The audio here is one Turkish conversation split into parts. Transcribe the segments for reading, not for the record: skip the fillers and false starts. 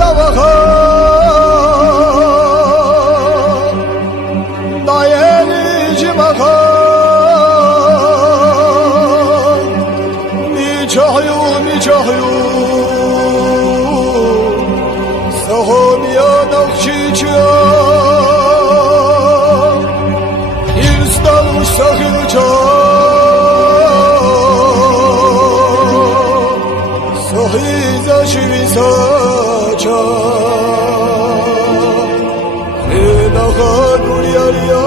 davaha dayeni cimaha niçahyu Sahomiya nakçiçya İrstal sahilca Sahiza şivisaça Nedaha duryarya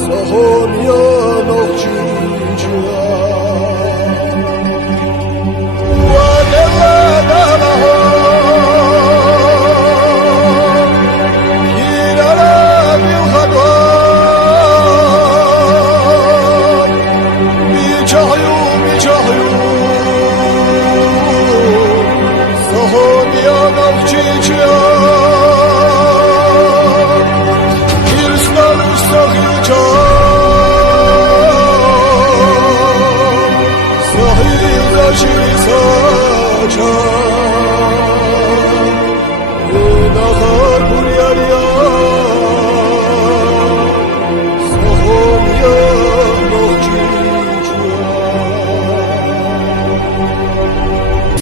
Sahomiya nakçiçya Sahiza şivisaça